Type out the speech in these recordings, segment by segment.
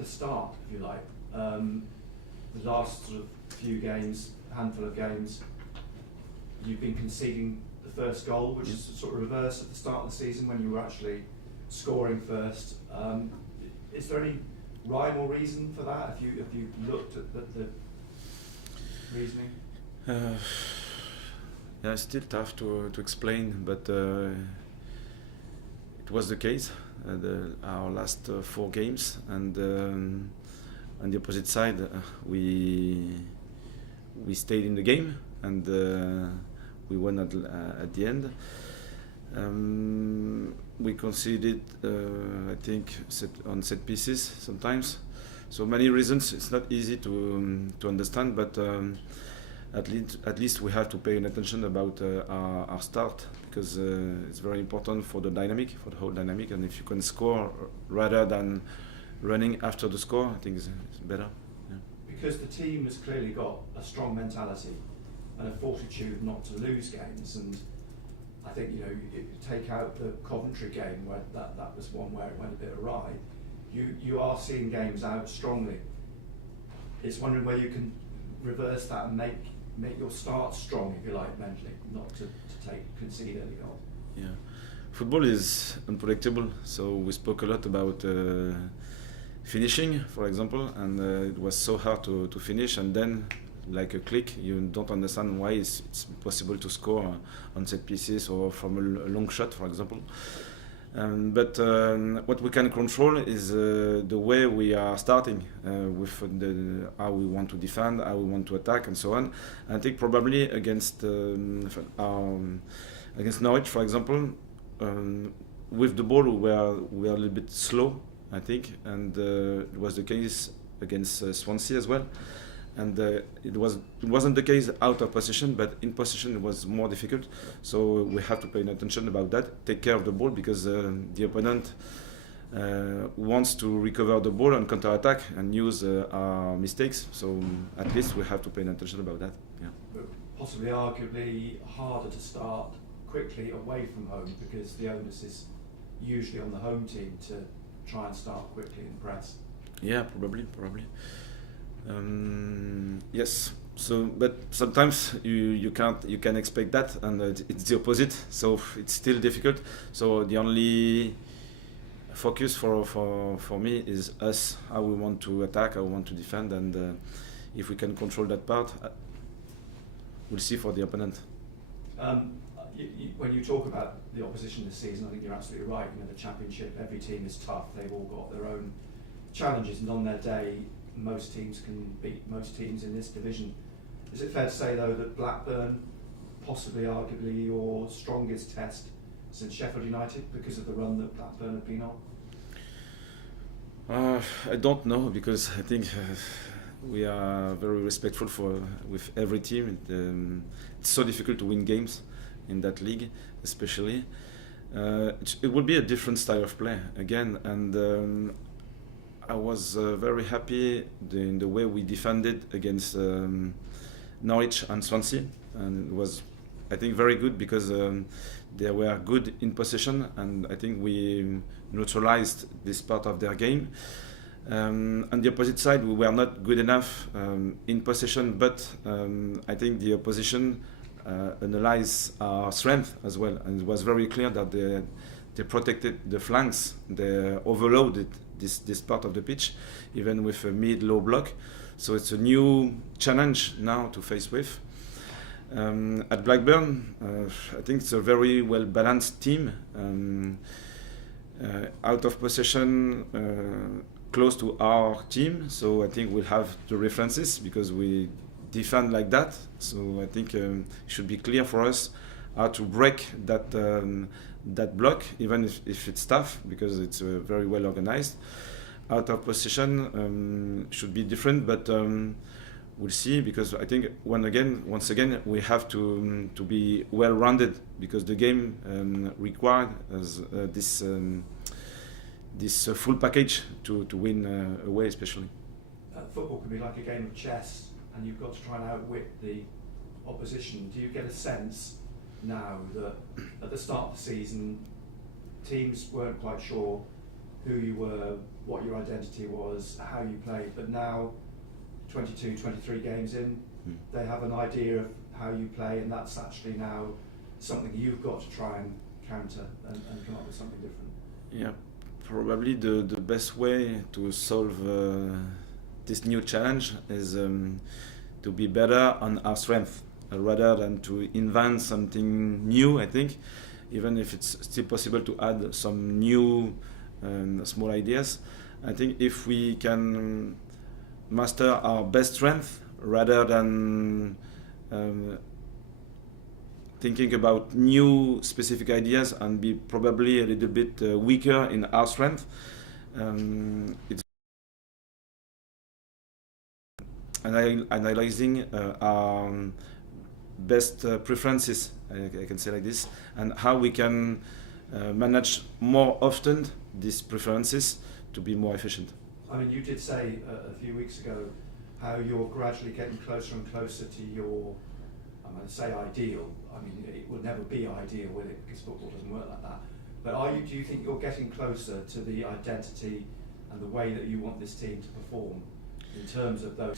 the start, if you like. The last sort of few games, handful of games, you've been conceding the first goal, which is sort of reverse at the start of the season when you were actually scoring first. Is there any rhyme or reason for that? Have you looked at the reasoning? Yeah, it's still tough to explain, but it was the case. Our last 4 games, and on the opposite side, we stayed in the game, and we won at the end. We conceded, I think, on set pieces sometimes. So many reasons. It's not easy to understand, but at least we have to pay attention about our start, because it's very important for the whole dynamic. And if you can score rather than running after the score, I think it's better. Yeah. Because the team has clearly got a strong mentality and a fortitude not to lose games, and I think, you take out the Coventry game where that was one where it went a bit awry. You are seeing games out strongly. It's wondering whether you can reverse that and make your start strong, if you like, mentally, not to concede any goal. Yeah, football is unpredictable. So we spoke a lot about finishing, for example, and it was so hard to finish, and then, like a click, you don't understand why it's possible to score on set pieces or from a long shot, for example. But what we can control is the way we are starting with how we want to defend, how we want to attack, and so on. I think probably against Norwich, for example, with the ball we were a little bit slow, I think, and it was the case against Swansea as well. And it wasn't the case out of possession, but in possession it was more difficult. So we have to pay attention about that, take care of the ball, because the opponent wants to recover the ball and counter-attack and use our mistakes. So at least we have to pay attention about that. Yeah. But possibly, arguably, harder to start quickly away from home, because the onus is usually on the home team to try and start quickly and press. Yeah, probably. Yes. So, but sometimes you can expect that, and it's the opposite. So it's still difficult. So the only focus for me is us, how we want to attack, how we want to defend, and if we can control that part, we'll see for the opponent. When you talk about the opposition this season, I think you're absolutely right. The Championship, every team is tough. They've all got their own challenges, and on their day, most teams can beat most teams in this division. Is it fair to say, though, that Blackburn, possibly arguably your strongest test since Sheffield United, because of the run that Blackburn have been on? I don't know, because I think we are very respectful with every team. It's so difficult to win games in that league, especially. It will be a different style of play again, and I was very happy in the way we defended against Norwich and Swansea, and it was, I think, very good, because they were good in possession, and I think we neutralized this part of their game. On the opposite side, we were not good enough in possession, but I think the opposition analyzed our strength as well, and it was very clear that they protected the flanks, they overloaded this part of the pitch, even with a mid-low block. So it's a new challenge now to face with. At Blackburn, I think it's a very well-balanced team. Out of possession, close to our team, so I think we'll have the references, because we defend like that. So I think it should be clear for us how to break that block, even if it's tough, because it's very well organized. Out of possession should be different, but we'll see, because I think once again we have to be well-rounded, because the game requires this full package to win away, especially. Football can be like a game of chess, and you've got to try and outwit the opposition. Do you get a sense now that at the start of the season, teams weren't quite sure who you were, what your identity was, how you played, but now 22, 23 games in, they have an idea of how you play, and that's actually now something you've got to try and counter and come up with something different. Yeah, probably the best way to solve this new challenge is to be better on our strength rather than to invent something new, I think, even if it's still possible to add some new small ideas. I think if we can master our best strength rather than thinking about new specific ideas and be probably a little bit weaker in our strength, it's analyzing our best preferences, I can say like this, and how we can manage more often these preferences to be more efficient. I mean, you did say a few weeks ago how you're gradually getting closer and closer to your, I'm going to say ideal. I mean, it will never be ideal, will it? Because football doesn't work like that. But do you think you're getting closer to the identity and the way that you want this team to perform in terms of those?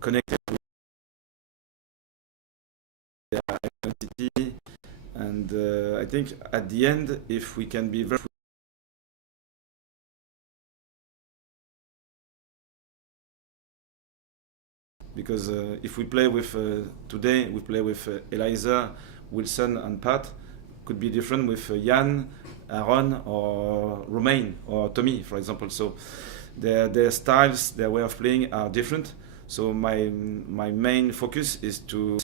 Connected with their identity, and I think at the end, if we can be very because if we play with today, we play with Eliza, Wilson, and Pat, could be different with Jan, Aaron, or Romain, or Tommy, for example. So their styles, their way of playing are different. So my main focus is to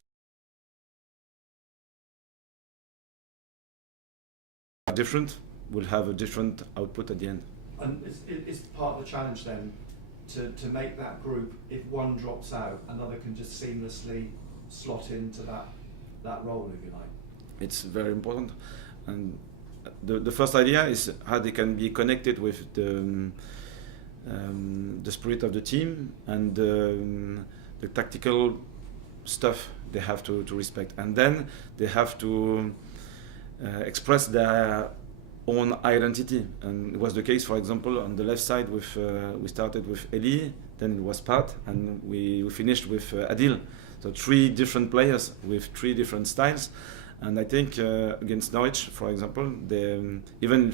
different. We'll have a different output at the end. And is part of the challenge then to make that group, if one drops out, another can just seamlessly slot into that role, if you like? It's very important, and the first idea is how they can be connected with the spirit of the team and the tactical stuff they have to respect, and then they have to express their own identity. And it was the case, for example, on the left side with we started with Eli, then it was Pat, and we finished with Adil. So 3 different players with 3 different styles. And I think against Norwich, for example, even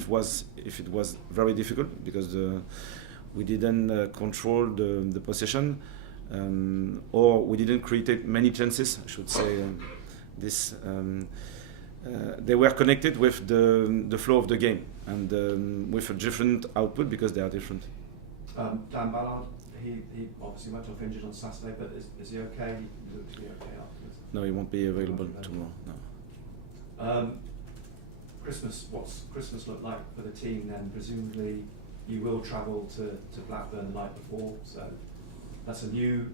if it was very difficult because we didn't control the possession, or we didn't create many chances, I should say. They were connected with the flow of the game and with a different output because they are different. Dan Ballard, he obviously went off injured on Saturday, but is he okay? He looks to be okay afterwards. No, he won't be available tomorrow. No. What's Christmas look like for the team then? Presumably you will travel to Blackburn the night before, so that's a new,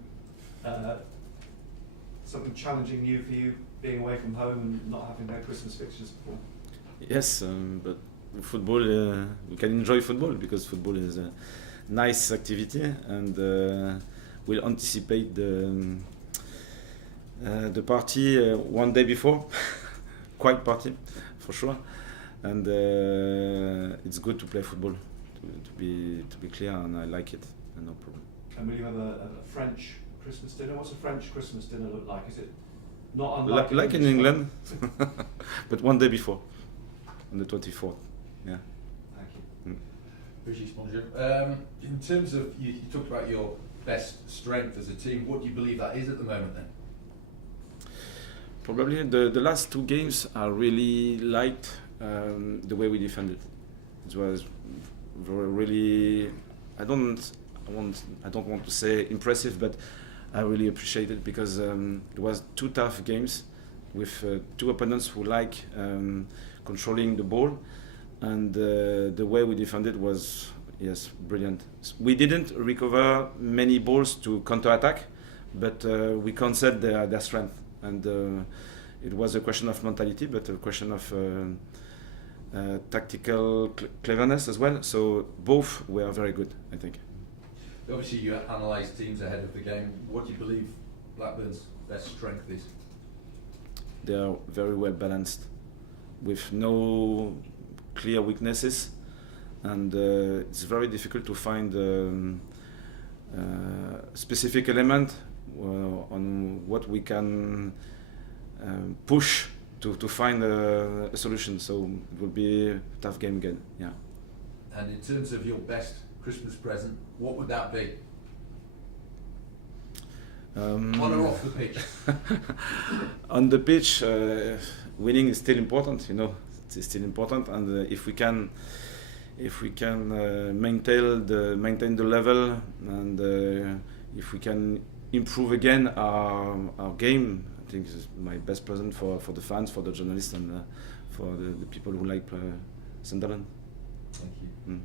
something challenging new for you, being away from home and not having no Christmas fixtures before. Yes, but football, we can enjoy football because football is a nice activity, and we'll anticipate the party one day before. Quite party, for sure, and it's good to play football. To be clear, and I like it, no problem. And will you have a French Christmas dinner? What's a French Christmas dinner look like? Is it not unlike like in England, but one day before, on the 24th. Yeah. Thank you. Régis, bonjour. In terms of, you talked about your best strength as a team. What do you believe that is at the moment then? Probably the last 2 games I really liked the way we defended. It was really, I don't want to say impressive, but I really appreciate it because it was 2 tough games with 2 opponents who like controlling the ball, and the way we defended was, yes, brilliant. We didn't recover many balls to counter-attack, but we concealed their strength, and it was a question of mentality, but a question of tactical cleverness as well. So both were very good, I think. Obviously, you analysed teams ahead of the game. What do you believe Blackburn's best strength is? they are very well balanced, with no clear weaknesses, and it's very difficult to find specific element on what we can push to find a solution. So it will be a tough game again. Yeah. And in terms of your best Christmas present, what would that be? On or off the pitch? On the pitch, winning is still important. You know, it's still important, and if we can maintain the level, and if we can improve again our game, I think this is my best present for the fans, for the journalists, and for the people who like Sunderland. Thank you.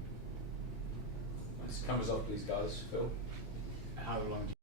Cameras off, please, guys. Phil. How long do